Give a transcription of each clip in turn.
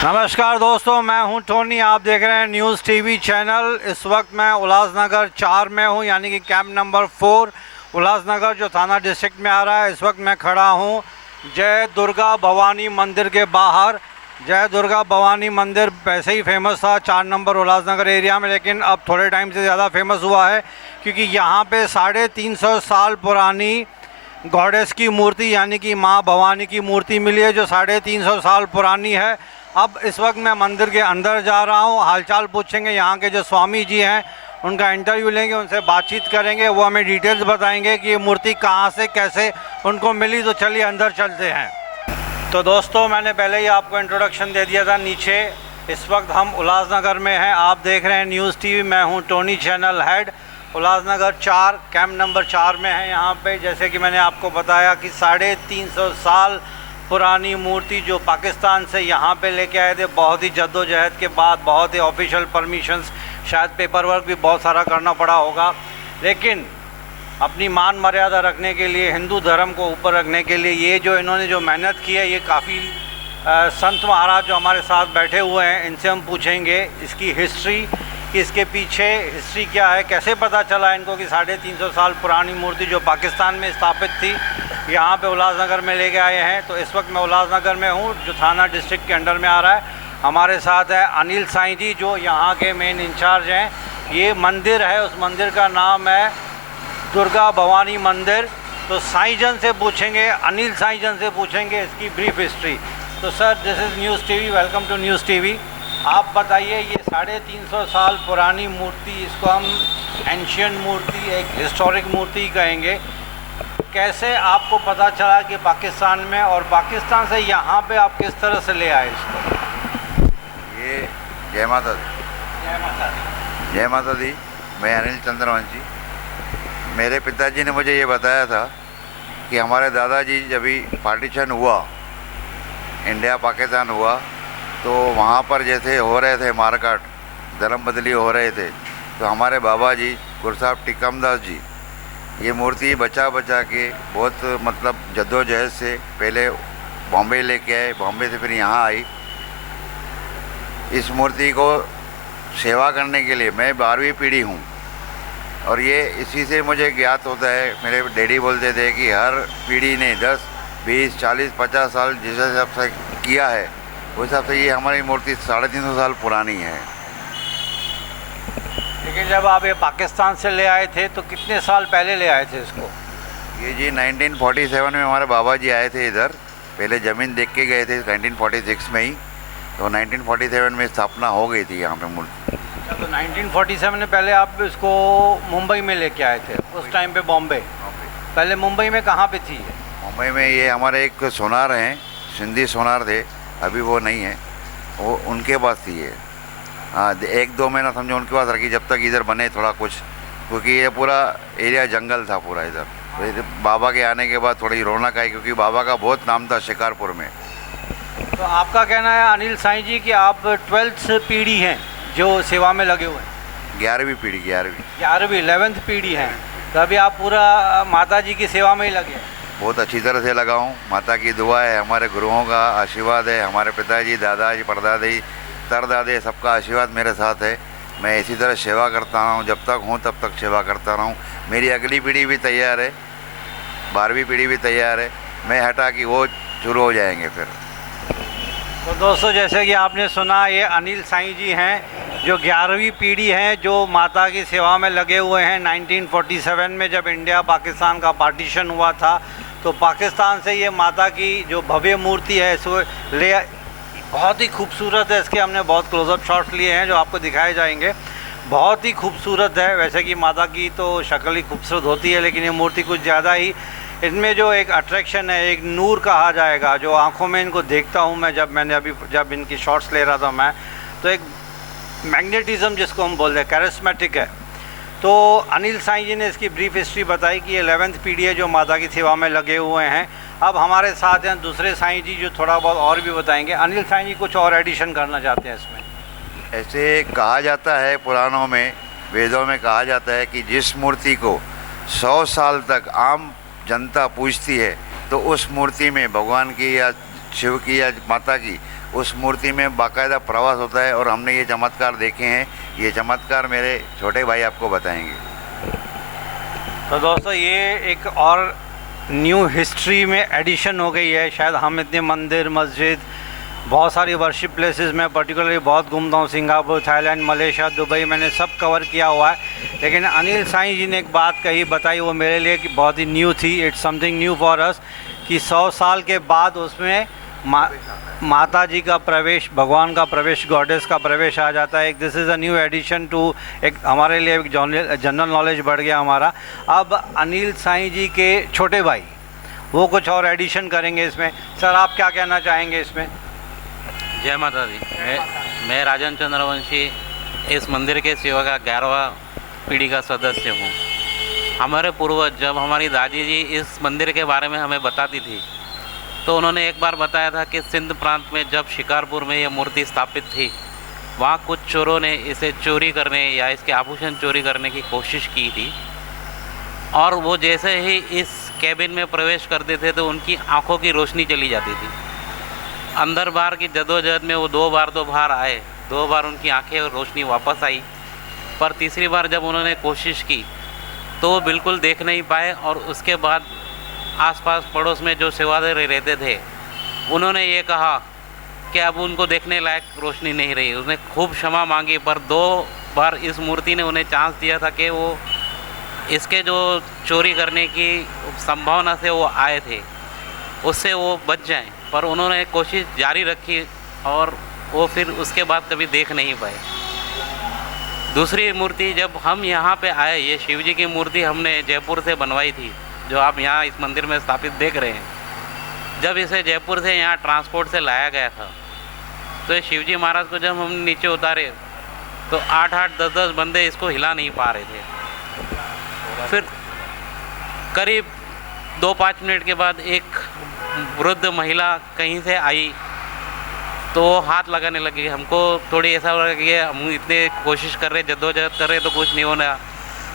नमस्कार दोस्तों, मैं हूं टोनी। आप देख रहे हैं न्यूज़ टीवी चैनल। इस वक्त मैं उल्लासनगर 4 में हूं, यानी कि कैंप नंबर 4 उल्लासनगर जो थाना डिस्ट्रिक्ट में आ रहा है। इस वक्त मैं खड़ा हूं जय दुर्गा भवानी मंदिर के बाहर। जय दुर्गा भवानी मंदिर वैसे ही फेमस था 4 नंबर उल्लासनगर एरिया में, लेकिन अब थोड़े टाइम से ज़्यादा फेमस हुआ है क्योंकि यहाँ पे 350 साल पुरानी गॉडेस की मूर्ति यानी कि माँ भवानी की मूर्ति मिली है जो 350 साल पुरानी है। अब इस वक्त मैं मंदिर के अंदर जा रहा हूँ, हालचाल पूछेंगे। यहाँ के जो स्वामी जी हैं उनका इंटरव्यू लेंगे, उनसे बातचीत करेंगे, वो हमें डिटेल्स बताएंगे कि ये मूर्ति कहाँ से कैसे उनको मिली। तो चलिए अंदर चलते हैं। तो दोस्तों, मैंने पहले ही आपको इंट्रोडक्शन दे दिया था नीचे। इस वक्त हम उल्लासनगर में हैं। आप देख रहे हैं न्यूज़ टीवी। मैं हूँ Tony, channel head. Ulhasnagar 4 camp number 4 में है। यहाँ पे जैसे कि मैंने आपको बताया कि 350 साल पुरानी मूर्ति जो पाकिस्तान से यहाँ पे लेके आए थे, बहुत ही जद्दोजहद के बाद, बहुत ही ऑफिशियल परमिशंस, शायद पेपर वर्क भी बहुत सारा करना पड़ा होगा, लेकिन अपनी मान मर्यादा रखने के लिए, हिंदू धर्म को ऊपर रखने के लिए ये जो इन्होंने जो मेहनत की है, ये काफ़ी संत महाराज जो हमारे साथ बैठे हुए हैं इनसे हम पूछेंगे इसकी हिस्ट्री, कि इसके पीछे हिस्ट्री क्या है, कैसे पता चला इनको कि 350 साल पुरानी मूर्ति जो पाकिस्तान में स्थापित थी यहाँ पे उल्लासनगर में लेके आए हैं। तो इस वक्त मैं उल्लासनगर में हूँ जो थाना डिस्ट्रिक्ट के अंडर में आ रहा है। हमारे साथ है अनिल साईं जी जो यहाँ के मेन इंचार्ज हैं। ये मंदिर है, उस मंदिर का नाम है दुर्गा भवानी मंदिर। तो साईं जन से पूछेंगे, अनिल साईं जन से पूछेंगे इसकी ब्रीफ हिस्ट्री। तो sir, this is News TV, welcome to News TV. आप बताइए, ये 350 साल पुरानी मूर्ति, इसको हम एंशियंट मूर्ति, एक हिस्टोरिक मूर्ति कहेंगे, कैसे आपको पता चला कि पाकिस्तान में, और पाकिस्तान से यहाँ पे आप किस तरह से ले आए इसको? ये जय माता दी। जय माता दी। जय माता दी। मैं अनिल चंद्रवंशी। मेरे पिताजी ने मुझे ये बताया था कि हमारे दादाजी जब भी पार्टीशन हुआ, इंडिया पाकिस्तान हुआ, तो वहाँ पर जैसे हो रहे थे मारकाट, धर्म बदली हो रहे थे, तो हमारे बाबा जी गुरसाहब टिकमदास जी ये मूर्ति बचा के बहुत मतलब जद्दोजहद से पहले बॉम्बे लेके आए, बॉम्बे से फिर यहाँ आई। इस मूर्ति को सेवा करने के लिए मैं 12वीं पीढ़ी हूँ, और ये इसी से मुझे ज्ञात होता है। मेरे डैडी बोलते थे कि हर पीढ़ी ने 10, 20, 40, 50 साल जिस हिसाब से किया है, उस हिसाब से ये हमारी मूर्ति 350 साल पुरानी है। लेकिन जब आप ये पाकिस्तान से ले आए थे तो कितने साल पहले ले आए थे इसको? ये जी 1947 में हमारे बाबा जी आए थे इधर, पहले ज़मीन देख के गए थे 1946 में ही, तो 1947 में स्थापना हो गई थी यहाँ पे मूर्ति। तो 1947 में पहले आप इसको मुंबई में लेके आए थे, उस टाइम पे बॉम्बे। पहले मुंबई में कहाँ पे थी ये? मुंबई में ये हमारे एक सोनार हैं, सिंधी सोनार थे, अभी वो नहीं है, वो उनके पास थी ये। हाँ, 1-2 महीना समझो उनके पास रखी, जब तक इधर बने थोड़ा कुछ, क्योंकि ये पूरा एरिया जंगल था पूरा इधर। तो बाबा के आने के बाद थोड़ी रौनक आई, क्योंकि बाबा का बहुत नाम था शिकारपुर में। तो आपका कहना है अनिल साईं जी कि आप 12th पीढ़ी हैं जो सेवा में लगे हुए हैं? 11वीं पीढ़ी। 11वीं 11th पीढ़ी हैं, तो अभी आप पूरा माता जी की सेवा में ही लगे हैं? बहुत अच्छी तरह से लगा हूँ। माता की दुआ है, हमारे गुरुओं का आशीर्वाद है, हमारे पिताजी, दादाजी, परदादी, तरदादे, सबका आशीर्वाद मेरे साथ है। मैं इसी तरह सेवा करता हूँ, जब तक हूँ तब तक सेवा करता रहूँ। मेरी अगली पीढ़ी भी तैयार है, 12वीं पीढ़ी भी तैयार है। मैं हटा कि वो शुरू हो जाएंगे फिर। तो दोस्तों, जैसे कि आपने सुना, ये अनिल साईं जी हैं जो 11वीं पीढ़ी हैं जो माता की सेवा में लगे हुए हैं। 1947 में जब इंडिया पाकिस्तान का पार्टीशन हुआ था, तो पाकिस्तान से ये माता की जो भव्य मूर्ति है इसको ले, बहुत ही खूबसूरत है। इसके हमने बहुत क्लोजअप शॉट्स लिए हैं जो आपको दिखाए जाएंगे। बहुत ही खूबसूरत है। वैसे कि माता की तो शक्ल ही खूबसूरत होती है, लेकिन ये मूर्ति कुछ ज़्यादा ही, इनमें जो एक अट्रैक्शन है, एक नूर कहा जाएगा, जो आंखों में इनको देखता हूँ मैं, जब इनकी शॉट्स ले रहा था मैं, तो एक मैग्नेटिज़म जिसको हम बोलते हैं, कैरिस्मेटिक है। तो अनिल साईं जी ने इसकी ब्रीफ हिस्ट्री बताई कि ये 11th पीढ़ी है जो माता की सेवा में लगे हुए हैं। अब हमारे साथ हैं दूसरे साईं जी जो थोड़ा बहुत और भी बताएंगे। अनिल साईं जी कुछ और एडिशन करना चाहते हैं इसमें? ऐसे कहा जाता है पुराणों में, वेदों में कहा जाता है कि जिस मूर्ति को 100 साल तक आम जनता पूजती है, तो उस मूर्ति में भगवान की या शिव की या माता की उस मूर्ति में बाकायदा प्रवास होता है और हमने ये चमत्कार देखे हैं। ये चमत्कार मेरे छोटे भाई आपको बताएंगे। तो दोस्तों ये एक और न्यू हिस्ट्री में एडिशन हो गई है। शायद हम इतने मंदिर मस्जिद बहुत सारी वर्शिप प्लेसेस में पर्टिकुलरली बहुत घूमता हूँ, सिंगापुर, थाईलैंड, मलेशिया, दुबई, मैंने सब कवर किया हुआ है। लेकिन अनिल साईं जी ने एक बात कही बताई, वो मेरे लिए कि बहुत ही न्यू थी। It's something new for us कि 100 साल के बाद उसमें माता जी का प्रवेश, भगवान का प्रवेश, गॉडेस का प्रवेश आ जाता है। This is a new addition to, एक हमारे लिए एक जनरल नॉलेज बढ़ गया हमारा। अब अनिल साईं जी के छोटे भाई वो कुछ और एडिशन करेंगे इसमें। सर आप क्या कहना चाहेंगे इसमें? जय माता दी। मैं राजन चंद्रवंशी इस मंदिर के सेवा का 11वां पीढ़ी का सदस्य हूँ। हमारे पूर्वज जब हमारी दादी जी इस मंदिर के बारे में हमें बताती थी तो उन्होंने एक बार बताया था कि सिंध प्रांत में जब शिकारपुर में यह मूर्ति स्थापित थी, वहाँ कुछ चोरों ने इसे चोरी करने या इसके आभूषण चोरी करने की कोशिश की थी और वो जैसे ही इस कैबिन में प्रवेश करते थे तो उनकी आंखों की रोशनी चली जाती थी। अंदर बाहर की जदोजहद में वो 2 बार तो बाहर आए, 2 बार उनकी आंखें और रोशनी वापस आई, पर तीसरी बार जब उन्होंने कोशिश की तो वो बिल्कुल देख नहीं पाए। और उसके बाद आसपास पड़ोस में जो सेवादार रहते थे उन्होंने ये कहा कि अब उनको देखने लायक रोशनी नहीं रही। उसने खूब क्षमा मांगी, पर 2 बार इस मूर्ति ने उन्हें चांस दिया था कि वो इसके जो चोरी करने की संभावना से वो आए थे उससे वो बच जाएं, पर उन्होंने कोशिश जारी रखी और वो फिर उसके बाद कभी देख नहीं पाए। दूसरी मूर्ति जब हम यहाँ पे आए, ये शिव जी की मूर्ति हमने जयपुर से बनवाई थी, जो आप यहाँ इस मंदिर में स्थापित देख रहे हैं। जब इसे जयपुर से यहाँ ट्रांसपोर्ट से लाया गया था तो ये शिव जी महाराज को जब हम नीचे उतारे तो 8-8, 10-10 बंदे इसको हिला नहीं पा रहे थे। फिर करीब 2-5 मिनट के बाद एक वृद्ध महिला कहीं से आई तो हाथ लगाने लगी। हमको थोड़ी ऐसा लगा कि हम इतने कोशिश कर रहे, जद्दोजहद कर रहे तो कुछ नहीं होना।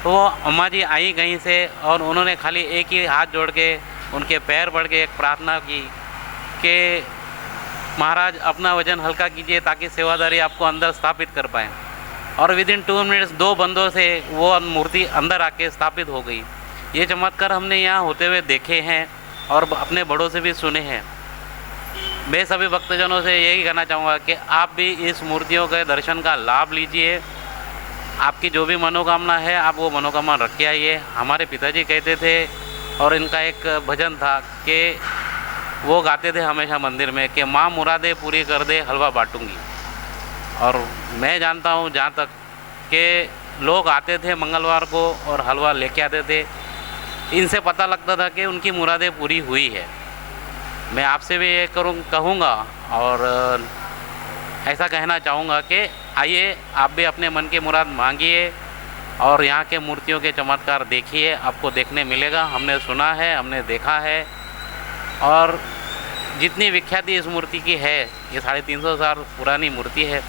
तो वो अम्मा जी आई कहीं से और उन्होंने खाली एक ही हाथ जोड़ के उनके पैर पड़ के एक प्रार्थना की कि महाराज अपना वजन हल्का कीजिए ताकि सेवादारी आपको अंदर स्थापित कर पाएँ। और विदिन 2 मिनट्स 2 बंदों से वो मूर्ति अंदर आके स्थापित हो गई। ये चमत्कार हमने यहाँ होते हुए देखे हैं और अपने बड़ों से भी सुने हैं। मैं सभी भक्तजनों से यही कहना चाहूँगा कि आप भी इस मूर्तियों के दर्शन का लाभ लीजिए। आपकी जो भी मनोकामना है आप वो मनोकामना रख के आइए। हमारे पिताजी कहते थे और इनका एक भजन था कि वो गाते थे हमेशा मंदिर में कि माँ मुरादे पूरी कर दे हलवा बांटूंगी। और मैं जानता हूँ जहाँ तक कि लोग आते थे मंगलवार को और हलवा लेके आते थे, इनसे पता लगता था कि उनकी मुरादें पूरी हुई है। मैं आपसे भी ये कहूँगा और ऐसा कहना चाहूँगा कि आइए आप भी अपने मन की मुराद मांगिए और यहाँ के मूर्तियों के चमत्कार देखिए, आपको देखने मिलेगा। हमने सुना है, हमने देखा है और जितनी विख्याति इस मूर्ति की है, ये 350 साल पुरानी मूर्ति है।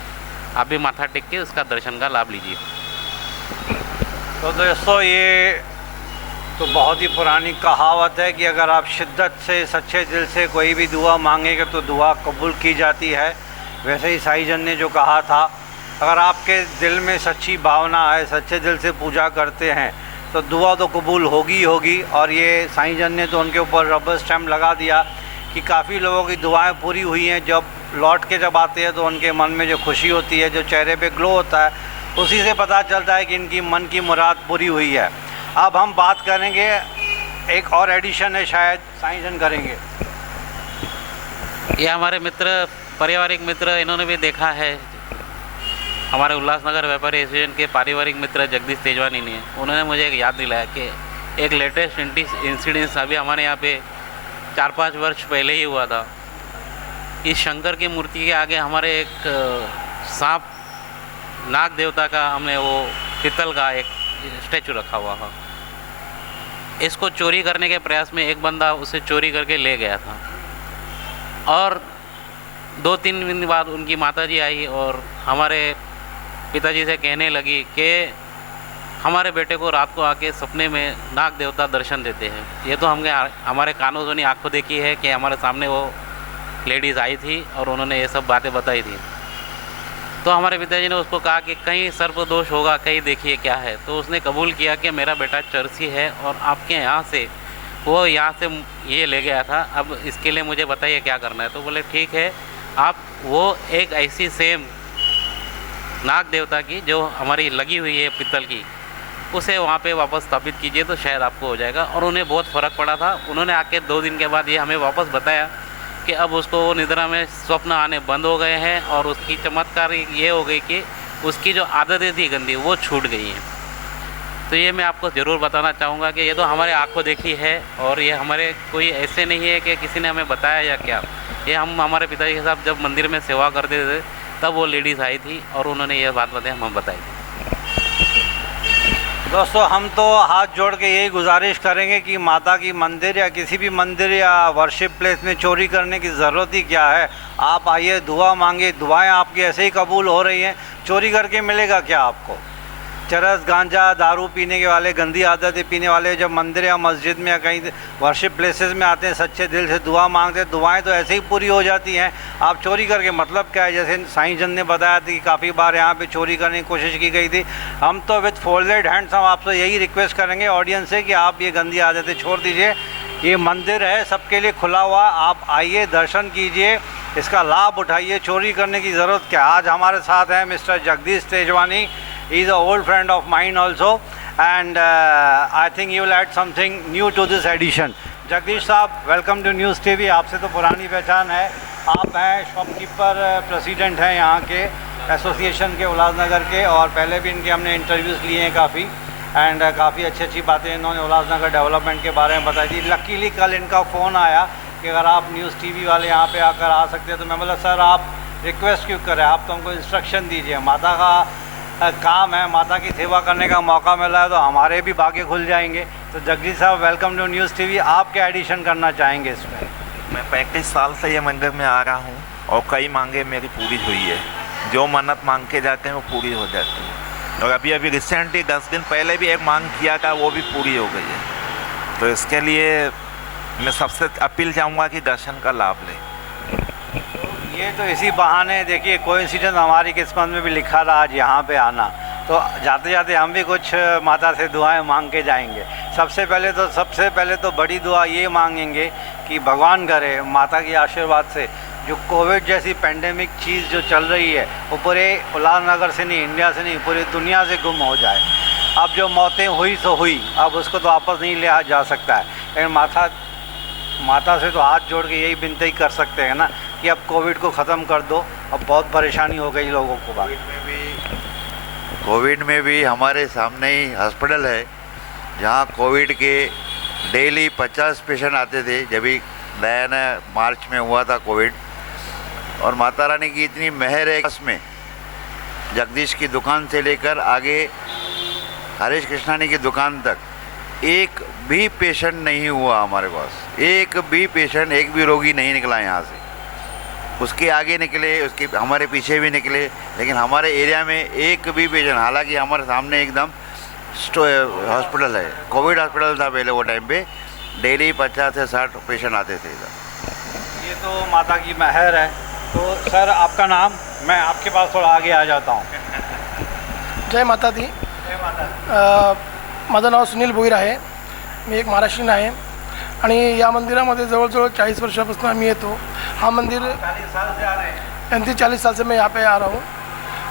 आप भी माथा टेक के उसका दर्शन का लाभ लीजिए। तो दोस्तों ये तो बहुत ही पुरानी कहावत है कि अगर आप शिद्दत से सच्चे दिल से कोई भी दुआ मांगेंगे तो दुआ कबूल की जाती है। वैसे ही साईं जन ने जो कहा था, अगर आपके दिल में सच्ची भावना है, सच्चे दिल से पूजा करते हैं तो दुआ तो कबूल होगी होगी। और ये साईं जन ने तो उनके ऊपर रबर स्टैम्प लगा दिया कि काफ़ी लोगों की दुआएं पूरी हुई हैं। जब लौट के जब आते हैं तो उनके मन में जो खुशी होती है, जो चेहरे पे ग्लो होता है, उसी से पता चलता है कि इनकी मन की मुराद पूरी हुई है। अब हम बात करेंगे, एक और एडिशन है शायद साईं जन करेंगे। ये हमारे मित्र, पारिवारिक मित्र, इन्होंने भी देखा है। हमारे उल्लासनगर व्यापारी एसोसिएशन के पारिवारिक मित्र जगदीश तेजवानी ने, उन्होंने मुझे एक याद दिलाया कि एक लेटेस्ट इंसिडेंस अभी हमारे यहाँ पे 4-5 वर्ष पहले ही हुआ था। इस शंकर की मूर्ति के आगे हमारे एक सांप नाग देवता का हमने वो पीतल का एक स्टैचू रखा हुआ था। इसको चोरी करने के प्रयास में एक बंदा उसे चोरी करके ले गया था और 2-3 दिन बाद उनकी माताजी आई और हमारे पिताजी से कहने लगी कि हमारे बेटे को रात को आके सपने में नाग देवता दर्शन देते हैं। ये तो हमने हमारे कानों सुनी, आंखों देखी है कि हमारे सामने वो लेडीज़ आई थी और उन्होंने ये सब बातें बताई थी। तो हमारे पिताजी ने उसको कहा कि कहीं सर्पदोष होगा, कहीं देखिए क्या है। तो उसने कबूल किया कि मेरा बेटा चर्सी है और आपके यहाँ से वो यहाँ से ये ले गया था, अब इसके लिए मुझे बताइए क्या करना है। तो बोले ठीक है, आप वो एक ऐसी सेम नाग देवता की जो हमारी लगी हुई है पित्तल की, उसे वहाँ पे वापस स्थापित कीजिए तो शायद आपको हो जाएगा। और उन्हें बहुत फ़र्क पड़ा था। उन्होंने आके 2 दिन के बाद ये हमें वापस बताया कि अब उसको निद्रा में स्वप्न आने बंद हो गए हैं और उसकी चमत्कार ये हो गई कि उसकी जो आदतें थी गंदी वो छूट गई हैं। तो ये मैं आपको ज़रूर बताना चाहूँगा कि ये तो हमारे आंखों देखी है और ये हमारे कोई ऐसे नहीं है कि किसी ने हमें बताया या क्या। ये हम हमारे पिताजी के साथ जब मंदिर में सेवा करते थे तब वो लेडीज़ आई थी और उन्होंने ये बात बताई, हम बताई थी। दोस्तों, हम तो हाथ जोड़ के यही गुजारिश करेंगे कि माता की मंदिर या किसी भी मंदिर या वर्शिप प्लेस में चोरी करने की ज़रूरत ही क्या है। आप आइए, दुआ मांगे, दुआएं आपकी ऐसे ही कबूल हो रही हैं। चोरी करके मिलेगा क्या आपको? चरस, गांजा, दारू पीने के वाले, गंदी आदतें पीने वाले जब मंदिर या मस्जिद में या कहीं वर्शिप प्लेसेस में आते हैं, सच्चे दिल से दुआ मांगते हैं, दुआएं तो ऐसे ही पूरी हो जाती हैं। आप चोरी करके मतलब क्या है? जैसे साईं जन ने बताया था कि काफ़ी बार यहाँ पे चोरी करने की कोशिश की गई थी। हम तो विथ फोल्डेड हैंड्स हम आपसे यही रिक्वेस्ट करेंगे ऑडियंस से कि आप ये गंदी आदतें छोड़ दीजिए। ये मंदिर है, सबके लिए खुला हुआ, आप आइए, दर्शन कीजिए, इसका लाभ उठाइए। चोरी करने की ज़रूरत क्या? आज हमारे साथ हैं mister Jagdish Tejwani. He is an old friend of mine also, and I think you will add something new to this edition. Jagdish साहब, वेलकम टू न्यूज़ टीवी। आपसे तो पुरानी पहचान है, आप हैं शॉपकीपर प्रेसिडेंट हैं यहाँ के एसोसिएशन के उल्लासनगर के, और पहले भी इनके हमने इंटरव्यूज़ लिए हैं काफ़ी, एंड काफ़ी अच्छी बातें इन्होंने उल्लासनगर डेवलपमेंट के बारे में बताई थी। लकीली कल इनका फ़ोन आया कि अगर आप न्यूज़ टीवी वाले यहाँ पे आकर आ सकते हैं, तो मैं बोला सर आप रिक्वेस्ट क्यों करें, आप तो हमको इंस्ट्रक्शन दीजिए। माता का काम है, माता की सेवा करने का मौका मिला है तो हमारे भी भाग्य खुल जाएंगे। तो जगदीश साहब, वेलकम टू न्यूज़ टीवी। आप क्या एडिशन करना चाहेंगे इसमें? मैं 35 साल से ये मंदिर में आ रहा हूँ और कई मांगे मेरी पूरी हुई है। जो मन्नत मांग के जाते हैं वो पूरी हो जाती है। और अभी रिसेंटली 10 दिन पहले भी एक मांग किया था, वो भी पूरी हो गई है। तो इसके लिए मैं सबसे अपील चाहूँगा कि दर्शन का लाभ लें। ये तो इसी बहाने देखिए, कोइंसिडेंस हमारी किस्मत में भी लिखा था आज यहाँ पे आना, तो जाते जाते हम भी कुछ माता से दुआएं मांग के जाएंगे। सबसे पहले तो बड़ी दुआ ये मांगेंगे कि भगवान करे माता की आशीर्वाद से जो कोविड जैसी पेंडेमिक चीज़ जो चल रही है वो पूरे उल्लासनगर से नहीं, इंडिया से नहीं, पूरी दुनिया से गुम हो जाए। अब जो मौतें हुई सो हुई, अब उसको तो वापस नहीं लिया जा सकता है, लेकिन माता से तो हाथ जोड़ के यही विनती कर सकते हैं ना कि अब कोविड को ख़त्म कर दो। अब बहुत परेशानी हो गई लोगों को। कोविड में भी हमारे सामने ही हॉस्पिटल है जहाँ कोविड के डेली 50 पेशेंट आते थे जब भी नया मार्च में हुआ था कोविड। और माता रानी की इतनी मेहर है, उसमें जगदीश की दुकान से लेकर आगे हरीश कृष्णानी की दुकान तक एक भी पेशेंट नहीं हुआ हमारे पास। एक भी पेशेंट, एक भी रोगी नहीं निकला यहाँ से। उसके आगे निकले, उसके हमारे पीछे भी निकले, लेकिन हमारे एरिया में एक भी पेशेंट, हालांकि हमारे सामने एकदम हॉस्पिटल है, कोविड हॉस्पिटल था पहले वो टाइम पे, डेली 50 से 60 पेशेंट आते थे इधर। ये तो माता की मेहर है। तो सर आपका नाम? मैं आपके पास थोड़ा आगे आ जाता हूँ। जय माता दी। जय माता। माझं नाव सुनील भोईर आहे, मी एक महाराष्ट्रीयन आहे आणि या मंदिरामध्ये जवळजवळ 40 वर्षापासून आम्ही येतो। हा मंदिर 40 साल से आ रहे हैं। 35-40 साल से मैं यहाँ पे आ रहा हूँ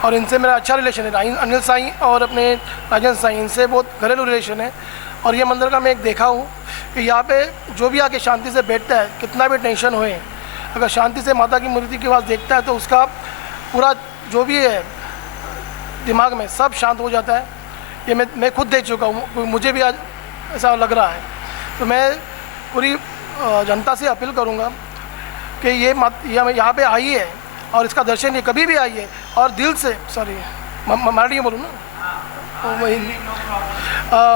और इनसे मेरा अच्छा रिलेशन है। अनिल साईं और अपने राजन साईं, इनसे बहुत घरेलू रिलेशन है। और ये मंदिर का मैं एक देखा हूँ कि यहाँ पे जो भी आके शांति से बैठता है, कितना भी टेंशन होए, अगर शांति से माता की मूर्ति के पास देखता है तो उसका पूरा जो भी है दिमाग में सब शांत हो जाता है। ये मैं खुद देख चुका हूँ, मुझे भी आज ऐसा लग रहा है। तो मैं पूरी जनता से अपील करूँगा कि ये यहाँ पे आइए और इसका दर्शन ये कभी भी आइए और दिल से, सॉरी मराठी बोलू ना,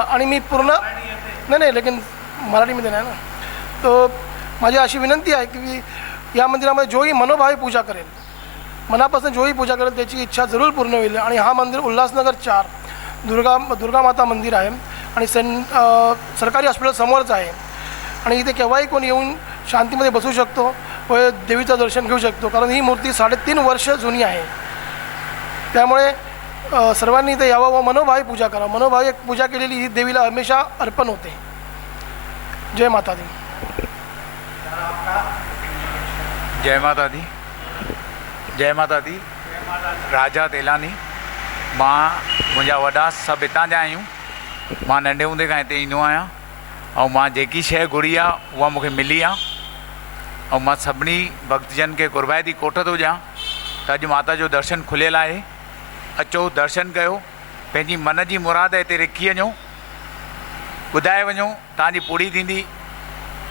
आणि मी पूर्ण नाही लेकिन मराठीमध्ये नाही ना। तो माझी अशी विनंती आहे की या मंदिरामध्ये जोही मनोभावे पूजा करेल, मनापासून जोही पूजा करेल त्याची इच्छा जरूर पूर्ण होईल। आणि हा मंदिर उल्हासनगर 4 दुर्गा माता मंदिर आहे आणि सरकारी हॉस्पिटल समोरच आहे आणि इथे केव्हाही कोणी येऊन शांतीमध्ये बसू शकतो देवीचं दर्शन घेऊ शकतो, कारण ही मूर्ती 3.5 वर्ष जुनी आहे. त्यामुळे सर्वांनी इथे यावं व मनोभावे पूजा करावं. मनोभावे पूजा केलेली ही देवीला हमेशा अर्पण होते. जय माता दी. जय माता दी. जय माता दी. राजा तेलानी. मां मुंहिंजा वॾा सभु हितां जा आहियूं. मां नंढे हूंदे खां हिते ईंदो आहियां ऐं मां जेकी शइ घुरी आहे उहा मूंखे मिली आहे. ऐं मां सभिनी भक्तजन खे कुर्बायती कोठ थो ॾियां त अॼु माता जो दर्शन खुलियल आहे. अचो दर्शन कयो, पंहिंजी मन जी मुराद हिते रखी वञो, ॿुधाए वञो, तव्हांजी पूरी थींदी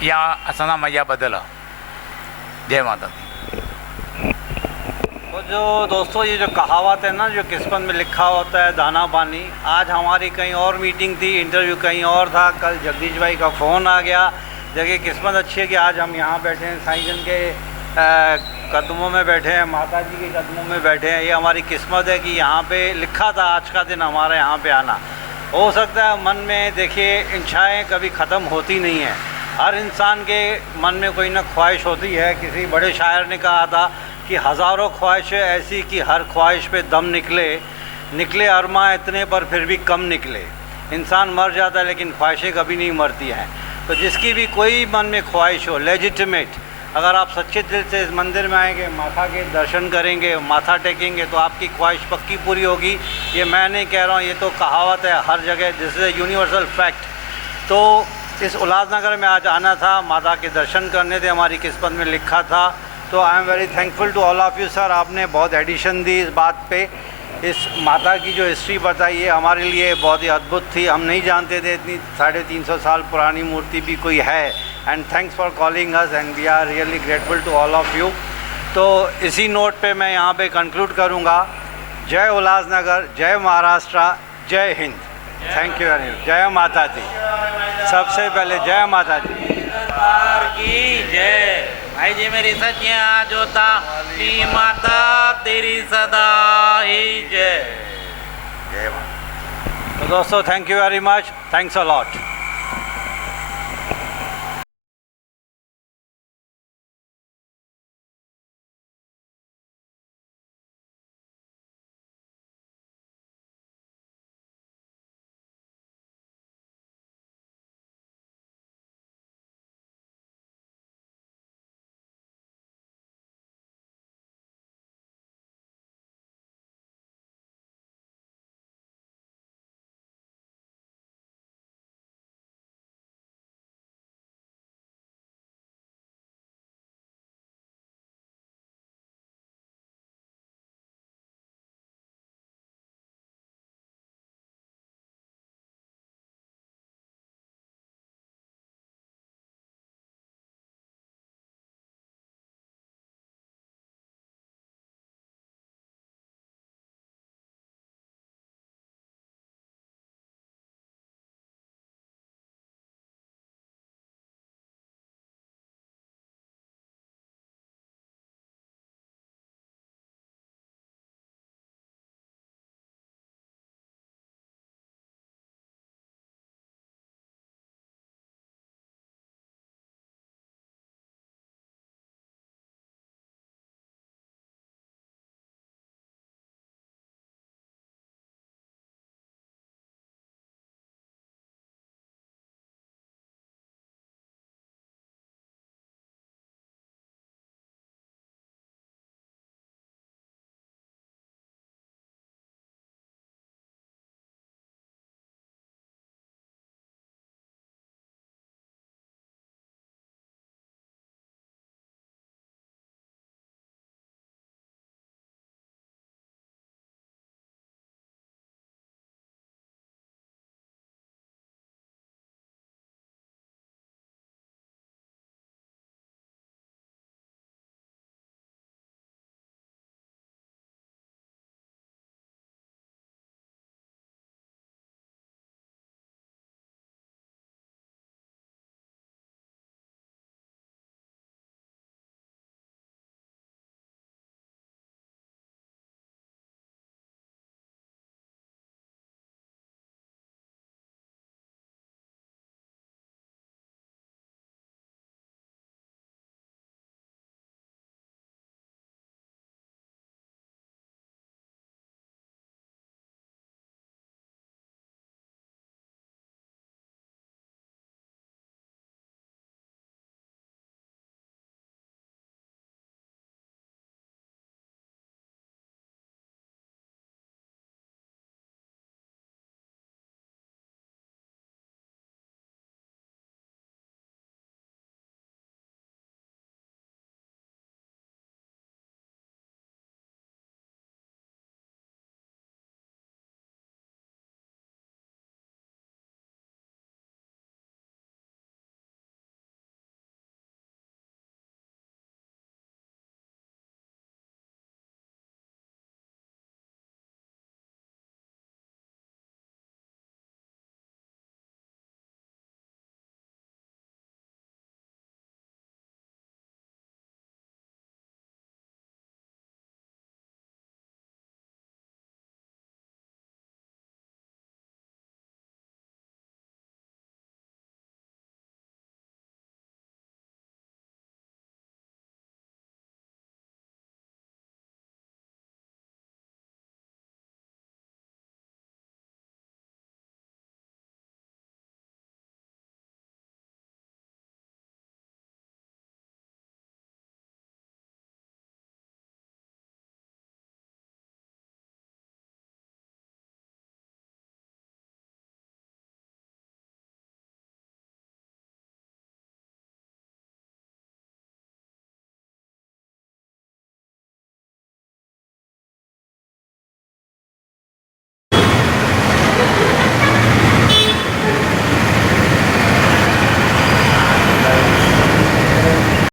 या असां सां मैया बदल आहे. जय माता दी. तो जो दोस्तों ये जो कहावत है ना, जो किस्मत में लिखा होता है दाना पानी, आज हमारी कहीं और मीटिंग थी, इंटरव्यू कहीं और था. कल जगदीश भाई का फ़ोन आ गया. जगह किस्मत अच्छी है कि आज हम यहाँ बैठे हैं, साईं जन के कदमों में बैठे हैं, माता जी के कदमों में बैठे हैं. ये हमारी किस्मत है कि यहाँ पे लिखा था आज का दिन हमारे यहाँ पे आना. हो सकता है मन में, देखिए इच्छाएँ कभी ख़त्म होती नहीं हैं. हर इंसान के मन में कोई ना ख्वाहिश होती है. किसी बड़े शायर ने कहा था कि हज़ारों ख्वाहिशें ऐसी कि हर ख्वाहिश पे दम निकले अरमा इतने पर फिर भी कम निकले. इंसान मर जाता है लेकिन ख्वाहिशें कभी नहीं मरती हैं. तो जिसकी भी कोई मन में ख्वाहिश हो, लेजिटिमेट, अगर आप सच्चे दिल से इस मंदिर में आएंगे, माता के दर्शन करेंगे, माथा टेकेंगे, तो आपकी ख्वाहिश पक्की पूरी होगी. ये मैं नहीं कह रहा हूँ, ये तो कहावत है हर जगह. This is a universal fact. तो इस उल्लासनगर में आज आना था, माता के दर्शन करने थे, हमारी किस्मत में लिखा था. तो I am very thankful to all of you sir. आपने बहुत एडिशन दी इस बात पे. इस माता की जो हिस्ट्री बताई है हमारे लिए बहुत ही अद्भुत थी. हम नहीं जानते थे इतनी 350 साल पुरानी मूर्ति भी कोई है. And thanks for calling us and we are really grateful to all of you. तो इसी नोट पे मैं यहाँ पे कंक्लूड करूँगा. जय उल्लासनगर, जय महाराष्ट्र, जय Hind. Thank you very much. जय माता दी. सबसे पहले जय माता दी की जय. भाई जी मेरी सचिया जोता की माता तेरी सदा ही जय. जय माता. तो दोस्तों thank you very much. Thanks a lot.